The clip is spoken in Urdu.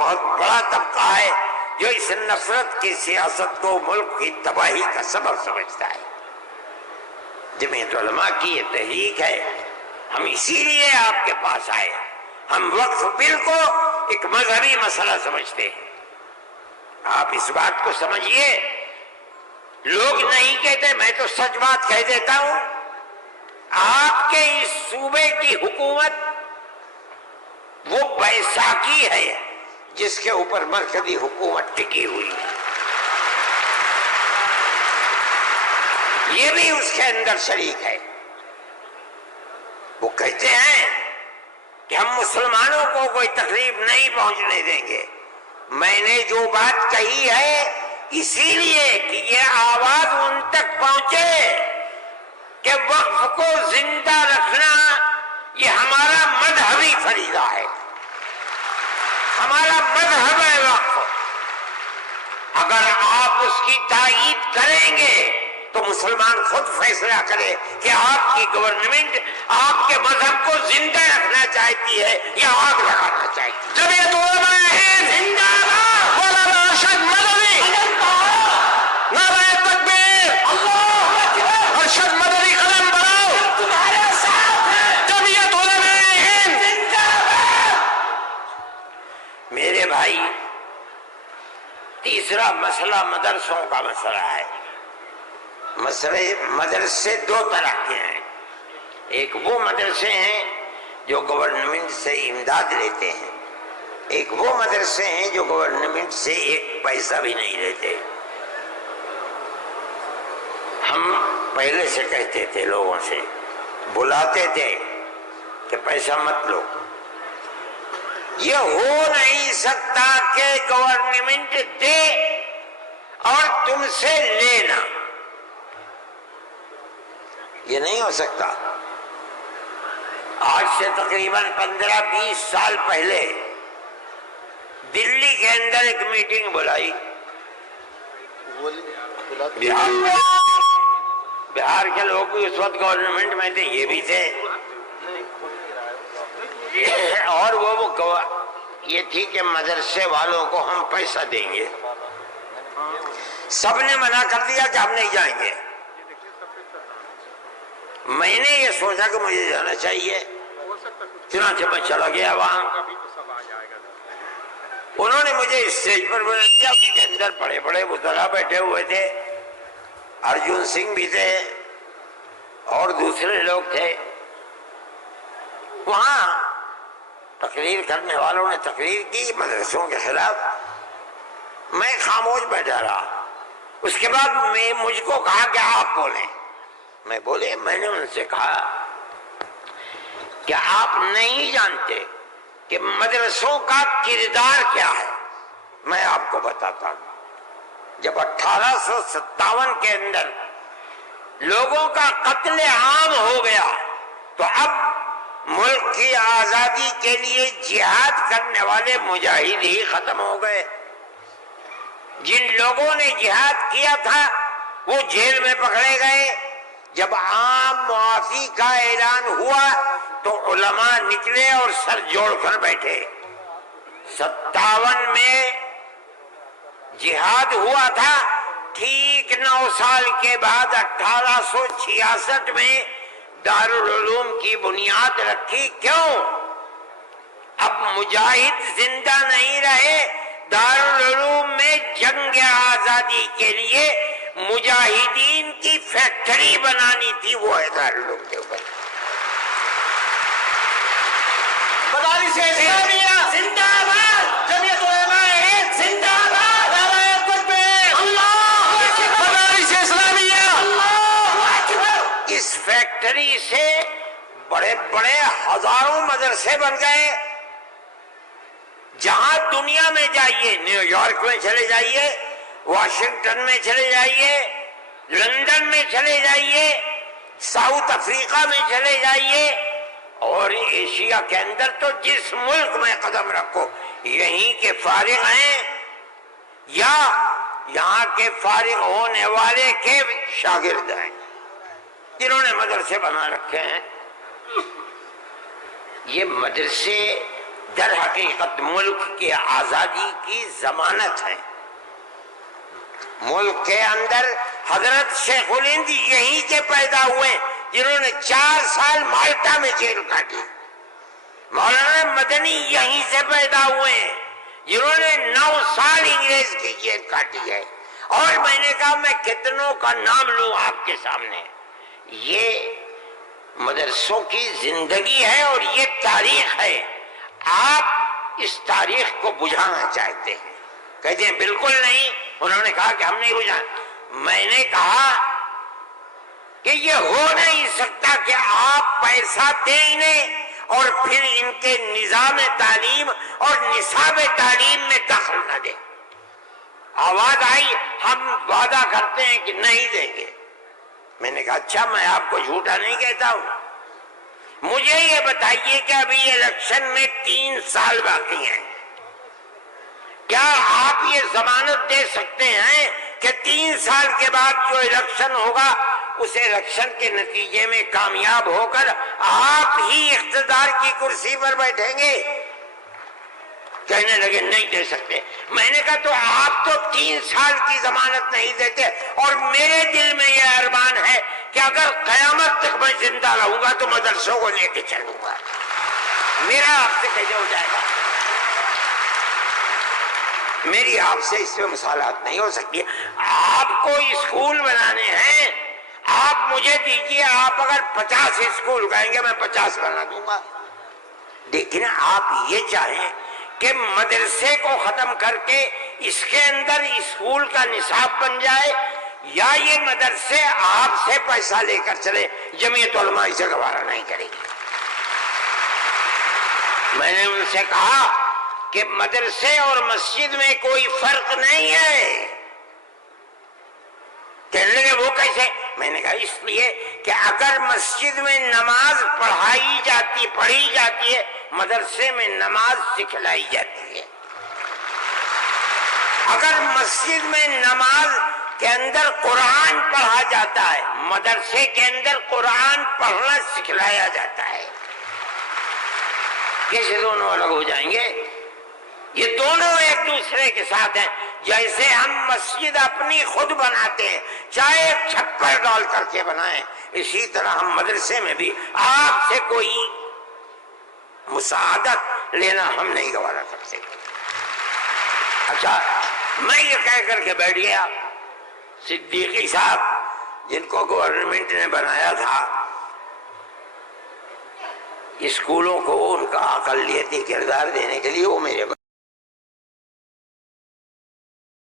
بہت بڑا طبقہ ہے جو اس نفرت کی سیاست کو ملک کی تباہی کا سبب سمجھتا ہے۔ جمعیت علماء کی یہ تحریک ہے، ہم اسی لیے آپ کے پاس آئے۔ ہم وقف بل کو ایک مذہبی مسئلہ سمجھتے ہیں۔ آپ اس بات کو سمجھیے، لوگ نہیں کہتے، میں تو سچ بات کہہ دیتا ہوں، آپ کے اس صوبے کی حکومت وہ بیساکھی ہے جس کے اوپر مرکزی حکومت ٹکی ہوئی ہے، یہ بھی اس کے اندر شریک ہے۔ وہ کہتے ہیں کہ ہم مسلمانوں کو کوئی تکلیف نہیں پہنچنے دیں گے۔ میں نے جو بات کہی ہے اسی لیے کہ یہ آواز ان تک پہنچے کہ وقف کو زندہ رکھنا یہ ہمارا مذہبی فریضہ ہے، ہمارا مذہب ہے وقف۔ اگر آپ اس کی تائید کریں گے تو مسلمان خود فیصلہ کرے کہ آپ کی گورنمنٹ آپ کے مذہب کو زندہ رکھنا چاہتی ہے یا آگ لگانا چاہتی ہے۔ جمعیت علماء ہند زندہ باد، مولانا ارشد مدنی، نعرہ تکبیر، اللہ اکبر، ارشد مدنی قلم بڑھاؤ، تمہارے ساتھ ہے، جمعیت علماء ہند زندہ باد۔ میرے بھائی، تیسرا مسئلہ مدرسوں کا مسئلہ ہے۔ مدرسے دو طرح کے ہیں، ایک وہ مدرسے ہیں جو گورنمنٹ سے امداد لیتے ہیں، ایک وہ مدرسے ہیں جو گورنمنٹ سے ایک پیسہ بھی نہیں لیتے۔ ہم پہلے سے کہتے تھے، لوگوں سے بلاتے تھے کہ پیسہ مت لو۔ یہ ہو نہیں سکتا کہ گورنمنٹ دے اور تم سے لینا، یہ نہیں ہو سکتا۔ آج سے تقریباً 15-20 سال پہلے دلی کے اندر ایک میٹنگ بلائی، بہار کے لوگ بھی اس وقت گورنمنٹ میں تھے، یہ بھی تھے، اور وہ یہ تھی کہ مدرسے والوں کو ہم پیسہ دیں گے۔ سب نے منع کر دیا کہ ہم نہیں جائیں گے۔ میں نے یہ سوچا کہ مجھے جانا چاہیے، چنانچہ میں چلا گیا وہاں۔ انہوں نے مجھے اسٹیج پر بلا دیا، اس کے اندر بڑے بڑے وزراء بیٹھے ہوئے تھے، ارجن سنگھ بھی تھے اور دوسرے لوگ تھے۔ وہاں تقریر کرنے والوں نے تقریر کی مدرسوں کے خلاف، میں خاموش بیٹھا رہا۔ اس کے بعد مجھ کو کہا کہ آپ بولیں۔ میں بولے، میں نے ان سے کہا کہ آپ نہیں جانتے کہ مدرسوں کا کردار کیا ہے۔ میں آپ کو بتاتا ہوں، جب 1857 کے اندر لوگوں کا قتل عام ہو گیا تو اب ملک کی آزادی کے لیے جہاد کرنے والے مجاہد ہی ختم ہو گئے۔ جن لوگوں نے جہاد کیا تھا وہ جیل میں پکڑے گئے۔ جب عام معافی کا اعلان ہوا تو علماء نکلے اور سر جوڑ کر بیٹھے۔ 57 میں جہاد ہوا تھا، ٹھیک 9 سال کے بعد 1866 میں دارالعلوم کی بنیاد رکھی۔ کیوں؟ اب مجاہد زندہ نہیں رہے، دارالعلوم میں جنگ آزادی کے لیے مجاہدین کی فیکٹری بنانی تھی، وہ ہے دارالعلوم کے اوپر۔ مدارس اسلامیہ زندہ باد، جمعیت علماء ہند زندہ باد، نعرہ تکبیر، اللہ اکبر، مدارس اسلامیہ، اللہ اکبر۔ اس فیکٹری سے بڑے بڑے ہزاروں مدرسے بن گئے۔ جہاں دنیا میں جائیے، نیو یارک میں چلے جائیے، واشنگٹن میں چلے جائیے، لندن میں چلے جائیے، ساؤتھ افریقہ میں چلے جائیے، اور ایشیا کے اندر تو جس ملک میں قدم رکھو یہیں کے فارغ ہیں یا یہاں کے فارغ ہونے والے کے شاگرد ہیں جنہوں نے مدرسے بنا رکھے ہیں۔ یہ مدرسے در حقیقت ملک کی آزادی کی ضمانت ہے. ملک کے اندر حضرت شیخ الہند یہیں کے پیدا ہوئے جنہوں نے 4 سال مالٹا میں جیل کاٹی. مولانا مدنی یہیں سے پیدا ہوئے ہیں جنہوں نے 9 سال انگریز کی جیل کاٹی ہے. اور میں نے کہا میں کتنوں کا نام لوں آپ کے سامنے. یہ مدرسوں کی زندگی ہے اور یہ تاریخ ہے. آپ اس تاریخ کو بجھانا چاہتے ہیں. کہتے ہیں بالکل نہیں. انہوں نے کہا کہ ہم نہیں بجھانا. میں نے کہا کہ یہ ہو نہیں سکتا کہ آپ پیسہ دیں انہیں اور پھر ان کے نظام تعلیم اور نصاب تعلیم میں دخل نہ دیں. آواز آئی ہم وعدہ کرتے ہیں کہ نہیں دیں گے. میں نے کہا اچھا میں آپ کو جھوٹا نہیں کہتا ہوں. مجھے یہ بتائیے کہ ابھی الیکشن میں 3 سال باقی ہیں. کیا آپ یہ ضمانت دے سکتے ہیں کہ 3 سال کے بعد جو الیکشن ہوگا اس الیکشن کے نتیجے میں کامیاب ہو کر آپ ہی اقتدار کی کرسی پر بیٹھیں گے؟ کہنے لگے نہیں دے سکتے. میں نے کہا تو آپ تو 3 سال کی ضمانت نہیں دیتے اور میرے دل میں یہ ارمان ہے کہ اگر قیامت تک میں زندہ رہوں گا تو مدرسوں کو لے کے چلوں گا. میرا آپ سے کیسے ہو جائے گا؟ میری آپ سے اس میں مصالحت نہیں ہو سکتی. آپ کو اسکول بنانے ہیں آپ مجھے دیجیے. آپ اگر 50 اسکول کہیں گے میں 50 بنا دوں گا. لیکن آپ یہ چاہیں کہ مدرسے کو ختم کر کے اس کے اندر اسکول کا نصاب بن جائے یا یہ مدرسے آپ سے پیسہ لے کر چلے. جمعیت علماء اسے گوارا نہیں کرے گی. میں نے ان سے کہا کہ مدرسے اور مسجد میں کوئی فرق نہیں ہے. کہنے لگے وہ کیسے؟ میں نے کہا اس لیے کہ اگر مسجد میں نماز پڑھی جاتی ہے مدرسے میں نماز سکھلائی جاتی ہے. اگر مسجد میں نماز کے اندر قرآن پڑھا جاتا ہے مدرسے کے اندر قرآن پڑھنا سکھلایا جاتا ہے. کیسے دونوں الگ ہو جائیں گے؟ یہ دونوں ایک دوسرے کے ساتھ ہیں. جیسے ہم مسجد اپنی خود بناتے ہیں چاہے چھپر ڈال کر کے بنائیں اسی طرح ہم مدرسے میں بھی آپ سے کوئی مساعدت لینا ہم نہیں گوارا کرتے. اچھا میں یہ کہہ کر کے بیٹھ گیا. صدیقی صاحب جن کو گورنمنٹ نے بنایا تھا اسکولوں کو ان کا اقلیتی کردار دینے کے لیے وہ میرے